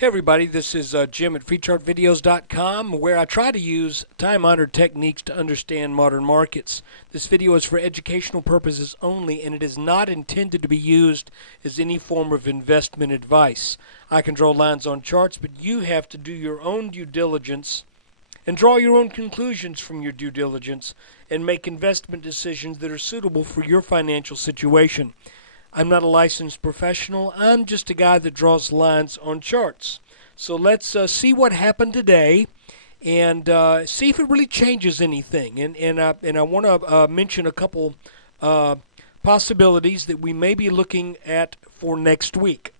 Hey everybody, this is Jim at freechartvideos.com, where I try to use time-honored techniques to understand modern markets. This video is for educational purposes only, and it is not intended to be used as any form of investment advice. I can draw lines on charts, but you have to do your own due diligence and draw your own conclusions from your due diligence and make investment decisions that are suitable for your financial situation. I'm not a licensed professional. I'm just a guy that draws lines on charts. So let's see what happened today and see if it really changes anything. And I want to mention a couple possibilities that we may be looking at for next week.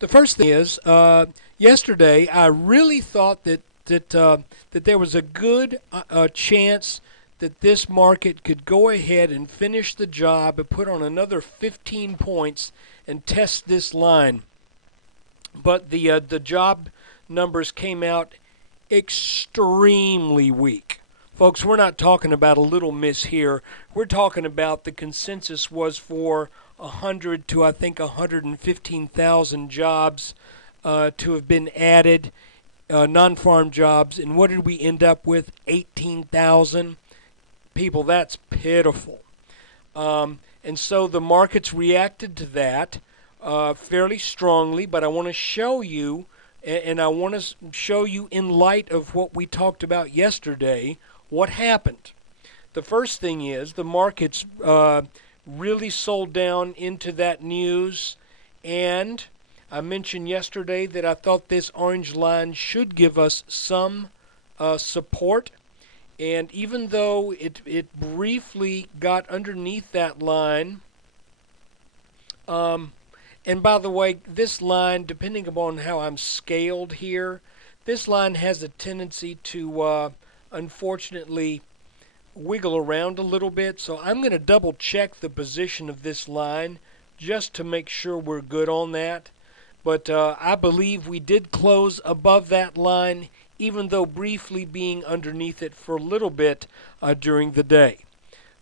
The first thing is, yesterday I really thought that there was a good chance that this market could go ahead and finish the job and put on another 15 points and test this line. But the job numbers came out extremely weak. Folks, we're not talking about a little miss here. We're talking about the consensus was for 100 to I think 115,000 jobs to have been added, non-farm jobs. And what did we end up with? 18,000. People, that's pitiful. And so the markets reacted to that fairly strongly, but I want to show you, and I want to show you in light of what we talked about yesterday, what happened. The first thing is the markets really sold down into that news, and I mentioned yesterday that I thought this orange line should give us some support. And even though it briefly got underneath that line, and by the way, this line, depending upon how I'm scaled here, this line has a tendency to, unfortunately, wiggle around a little bit. So I'm going to double check the position of this line just to make sure we're good on that. But I believe we did close above that line, even though briefly being underneath it for a little bit during the day.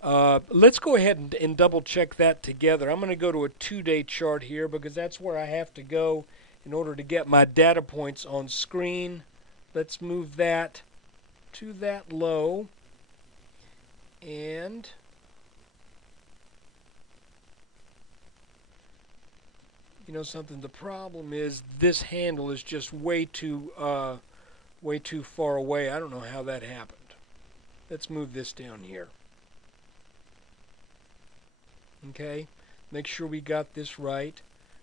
Let's go ahead and double check that together. I'm going to go to a 2-day chart here because that's where I have to go in order to get my data points on screen. Let's move that to that low. And you know something, the problem is this handle is just way too far away. I don't know how that happened. Let's move this down here. Okay, make sure we got this right.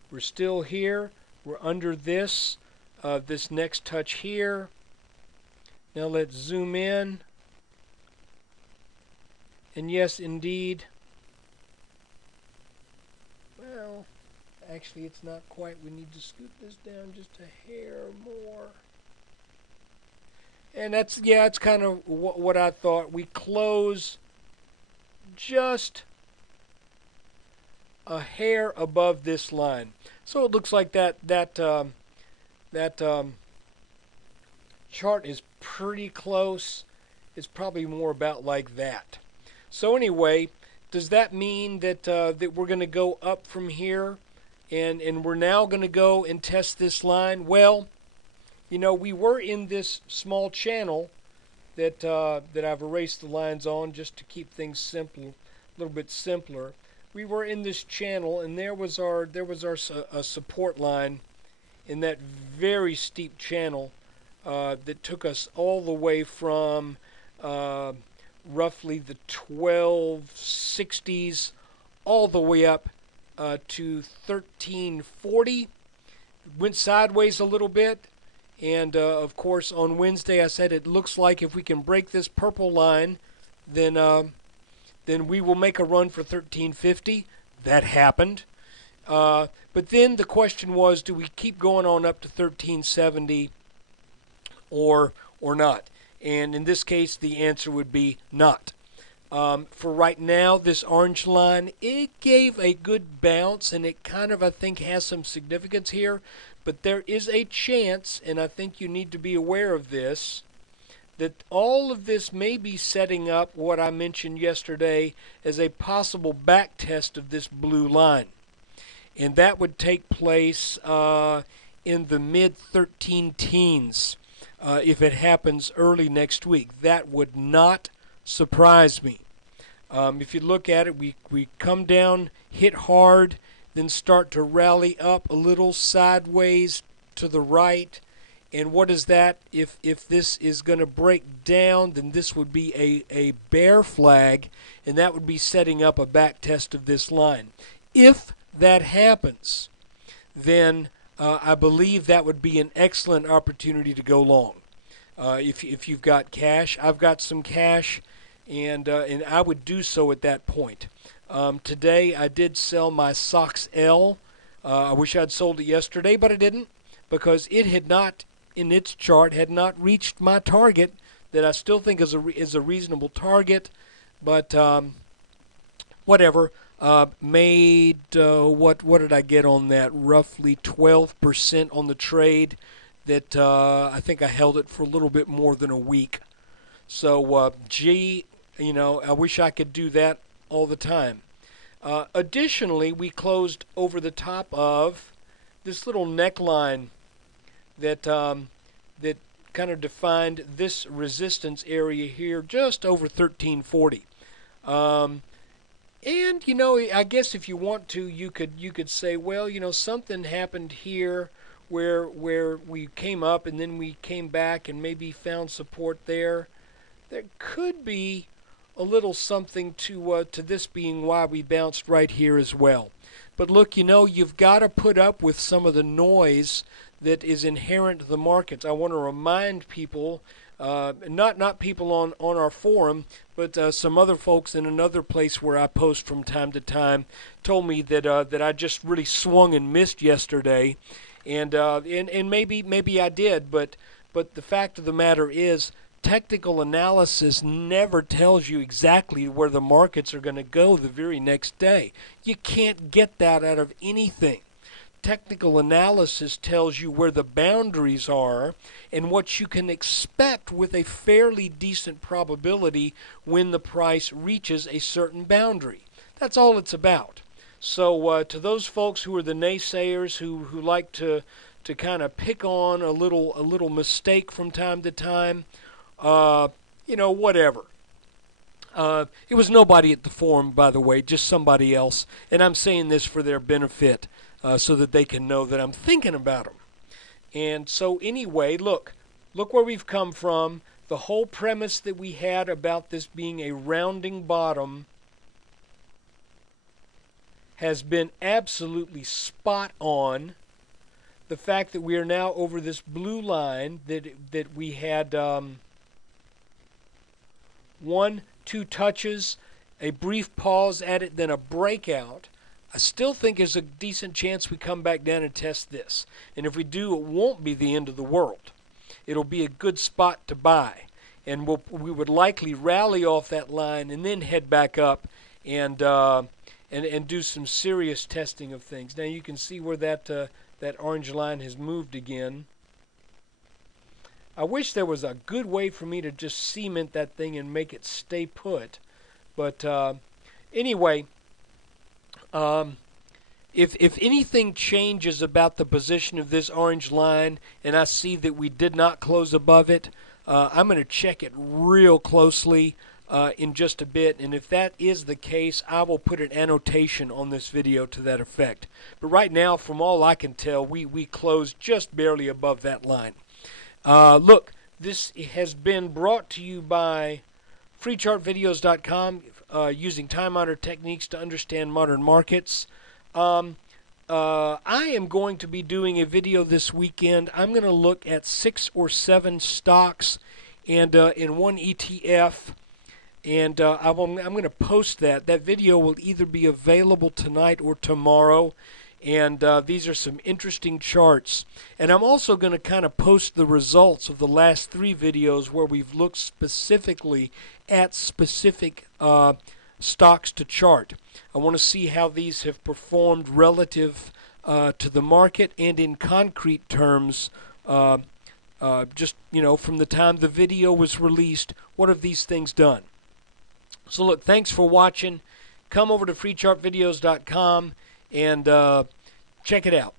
We're still here. We're under this this next touch here. Now let's zoom in. And yes, indeed. Well, actually it's not quite. We need to scoot this down just a hair more. And that's, yeah, it's kind of what I thought. We close just a hair above this line. So it looks like that chart is pretty close. It's probably more about like that. So anyway, does that mean that that we're going to go up from here and we're now going to go and test this line? Well, you know, we were in this small channel that I've erased the lines on just to keep things simple, a little bit simpler. We were in this channel, and there was our support line in that very steep channel that took us all the way from roughly the 1260s all the way up to 1340. Went sideways a little bit. And, of course, on Wednesday I said it looks like if we can break this purple line, then we will make a run for 1350. That happened. But then the question was, do we keep going on up to 1370 or not? And in this case, the answer would be not. For right now, this orange line, it gave a good bounce, and it kind of, I think, has some significance here. But there is a chance, and I think you need to be aware of this, that all of this may be setting up what I mentioned yesterday as a possible back test of this blue line. and that would take place in the mid-13 teens if it happens early next week. That would not surprise me. If you look at it, we come down, hit hard, then start to rally up a little sideways to the right. And what is that? If this is going to break down, then this would be a bear flag, and that would be setting up a back test of this line. If that happens, then I believe that would be an excellent opportunity to go long. If you've got cash, I've got some cash, and I would do so at that point. Today I did sell my SOX L. I wish I'd sold it yesterday, but I didn't, because it had not, in its chart, had not reached my target that I still think is a reasonable target. But whatever. Made what did I get on that? Roughly 12% on the trade. That I think I held it for a little bit more than a week. So gee, I wish I could do that all the time. Additionally, we closed over the top of this little neckline that that kind of defined this resistance area here, just over 1340. And I guess if you want to, you could say, well, something happened here where we came up and then we came back and maybe found support there. There could be a little something to this being why we bounced right here as well. But look, you've got to put up with some of the noise that is inherent to the markets. I want to remind people, not people on our forum, but some other folks in another place where I post from time to time, told me that I just really swung and missed yesterday, and maybe I did, but the fact of the matter is, technical analysis never tells you exactly where the markets are going to go the very next day. You can't get that out of anything. Technical analysis tells you where the boundaries are and what you can expect with a fairly decent probability when the price reaches a certain boundary. That's all it's about. So to those folks who are the naysayers who like to kind of pick on a little mistake from time to time, whatever. It was nobody at the forum, by the way, just somebody else. And I'm saying this for their benefit so that they can know that I'm thinking about them. And so anyway, look where we've come from. The whole premise that we had about this being a rounding bottom has been absolutely spot on. The fact that we are now over this blue line that we had 1, 2 touches, a brief pause at it, then a breakout. I still think there's a decent chance we come back down and test this. And if we do, it won't be the end of the world. It'll be a good spot to buy. And we would likely rally off that line and then head back up and do some serious testing of things. Now you can see where that orange line has moved again. I wish there was a good way for me to just cement that thing and make it stay put. But anyway, if anything changes about the position of this orange line and I see that we did not close above it, I'm going to check it real closely in just a bit. And if that is the case, I will put an annotation on this video to that effect. But right now, from all I can tell, we closed just barely above that line. Look, this has been brought to you by freechartvideos.com, using time-honored techniques to understand modern markets. I am going to be doing a video this weekend. I'm going to look at 6 or 7 stocks and in one ETF, and I'm going to post that. That video will either be available tonight or tomorrow. And these are some interesting charts. And I'm also going to kind of post the results of the last 3 videos where we've looked specifically at specific stocks to chart. I want to see how these have performed relative to the market and in concrete terms, just, from the time the video was released, what have these things done? So look, thanks for watching. Come over to freechartvideos.com and Check it out.